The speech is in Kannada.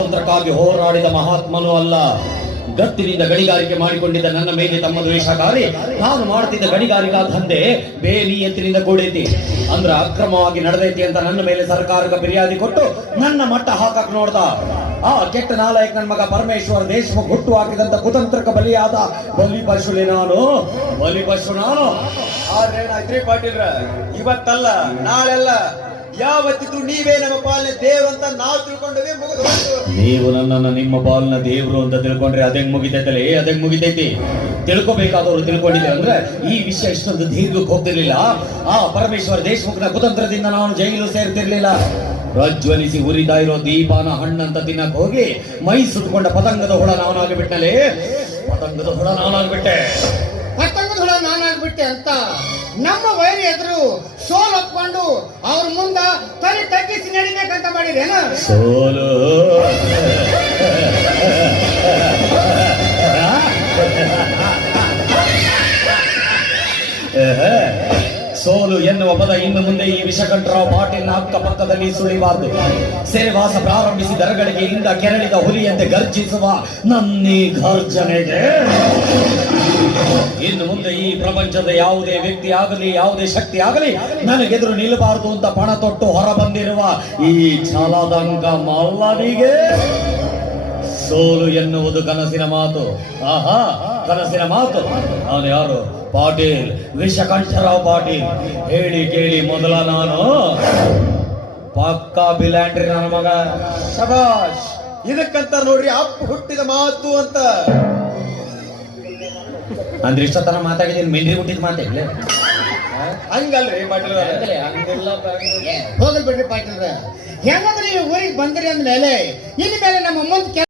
ಸ್ವಾತಂತ್ರ್ಯಕ್ಕಾಗಿ ಹೋರಾಡಿದ ಮಹಾತ್ಮನೂ ಅಲ್ಲ. ಗತ್ತಿನಿಂದ ಗಣಿಗಾರಿಕೆ ಮಾಡಿಕೊಂಡಿದ್ದ ನನ್ನ ಮೇಲೆ ತಮ್ಮ ದ್ವೇಷಕಾರಿ ನಾನು ಮಾಡುತ್ತಿದ್ದ ಗಣಿಗಾರಿಕಾ ದಂಧೆ ಬೇನಿಯತ್ತಿನಿಂದ ಕೂಡೈತಿ ಅಂದ್ರ ಅಕ್ರಮವಾಗಿ ನಡೆದೈತಿ ಅಂತ ನನ್ನ ಮೇಲೆ ಸರ್ಕಾರಕ್ಕೆ ಫಿರ್ಯಾದಿ ಕೊಟ್ಟು ನನ್ನ ಮಟ್ಟ ಹಾಕಕ್ ನೋಡ್ದ. ಆ ಕೆಟ್ಟ ನಾಲಾಯಕ ನನ್ನ ಮಗ ಪರಮೇಶ್ವರ್ ದೇಶಮುಖ ಹುಟ್ಟು ಹಾಕಿದಂತ ಕುತಂತ್ರಕ್ಕೆ ಬಲಿಯಾದ ಬಲಿಪಶು ನಾನು. ಆದ್ರೆ ಏನಾಯ್ತ್ರಿ ಪಾಟೀಲ್ರ, ಇವತ್ತಲ್ಲ ನಾಳೆಲ್ಲ ಯಾವತ್ತಿದ್ರು ನೀವೇ ನಮ್ಮ ಪಾಲನೆ ದೇವ್ರು ಅಂತ ನಾವು ತಿಳ್ಕೊಂಡೇ ಮುಗಿದು. ನೀವು ನನ್ನನ್ನು ನಿಮ್ಮ ಪಾಲನ ದೇವ್ರು ಅಂತ ತಿಳ್ಕೊಂಡ್ರೆ ಅದಂಗ್ ಮುಗಿತೈತಿ. ತಿಳ್ಕೊಬೇಕಾದವರು ತಿಳ್ಕೊಂಡಿದ್ರೆ ಅಂದ್ರೆ ಈ ವಿಷಯ ಇಷ್ಟೊಂದು ದೀರ್ಘಕ್ಕೆ ಹೋಗ್ತಿರ್ಲಿಲ್ಲ. ಆ ಪರಮೇಶ್ವರ್ ದೇಶಮುಖನ ಕುತಂತ್ರದಿಂದ ನಾನು ಜೈಲು ಸೇರ್ತಿರ್ಲಿಲ್ಲ. ಪ್ರಜ್ವಲಿಸಿ ಉರಿತಾ ಇರೋ ದೀಪಾನ ಹಣ್ಣಂತ ತಿನ್ನಕ್ ಹೋಗಿ ಮೈ ಸುಟ್ಕೊಂಡ ಪತಂಗದ ಹುಳ ನಾನಾಗ್ಬಿಟ್ಟೆ ಅಂತ ನಮ್ಮ ವೈರಿ ಎದುರು ಸೋಲ್ ಹೊತ್ಕೊಂಡು ಅವ್ರ ಮುಂದ ತಲೆ ತಗ್ಗಿಸಿ ನಡಿಬೇಕಂತ ಮಾಡಿರೇನ? ಸೋಲು ಸೋಲು ಎನ್ನುವ ಪದ ಇನ್ನು ಮುಂದೆ ಈ ವಿಷಕಂಠರಾವ್ ಪಾಟೀಲ್ನ ಅಕ್ಕಪಕ್ಕದಲ್ಲಿ ಸುಳಿಬಾರದು. ಸೇವಾಸ ಪ್ರಾರಂಭಿಸಿ ದರಗಳಿಗೆಯಿಂದ ಕೆರಳಿದ ಹುಲಿಯಂತೆ ಗರ್ಜಿಸುವ ನನ್ನೀ ಘರ್ಜನೆಗೆ ಇನ್ನು ಮುಂದೆ ಈ ಪ್ರಪಂಚದ ಯಾವುದೇ ವ್ಯಕ್ತಿ ಆಗಲಿ ಯಾವುದೇ ಶಕ್ತಿ ಆಗಲಿ ನನಗೆದುರು ನಿಲ್ಲಬಾರದು ಅಂತ ಪಣ ತೊಟ್ಟು ಹೊರ ಬಂದಿರುವ ಈ ಛಲದಂಕ ಮಲ್ಲನಿಗೆ ಸೋಲು ಎನ್ನುವುದು ಕನಸಿನ ಮಾತು. ಕನಸಿನ ಮಾತು. ಅವನು ಯಾರು? ಪಾಟೀಲ್, ವಿಷಕಂಠರಾವ್ ಪಾಟೀಲ್. ಹೇಳಿ ಕೇಳಿ ಮೊದಲ ನಾನು ಪಕ್ಕಾ ಬಿಲ್ಯಾಂಡ್ರಿ ನನ್ನ ಮಗ. ಶಬಾಷ್, ಇದಕ್ಕಂತ ನೋಡ್ರಿ ಅಪ್ಪ ಹುಟ್ಟಿದ ಮಾತು ಅಂತ. ಅಂದ್ರೆ ಇಷ್ಟೊತ್ತನ ಮಾತಾಡಿದ್ದೀನಿ, ಮಿಲ್ರಿ ಹುಟ್ಟಿದ ಮಾತಾಡ್ಲಿ ಹಂಗಲ್ರಿ ಪಾಟೀಲ್. ಹೋಗಲ್ ಬಿಡ್ರಿ ಪಾಟೀಲ್ರ, ಹೆಂಗಂದ್ರೆ ನೀವು ಊರಿಗೆ ಬಂದ್ರಿ ಅಂದ್ಮೇಲೆ ಇನ್ ಮೇಲೆ ನಮ್ಮ ಮುಂದೆ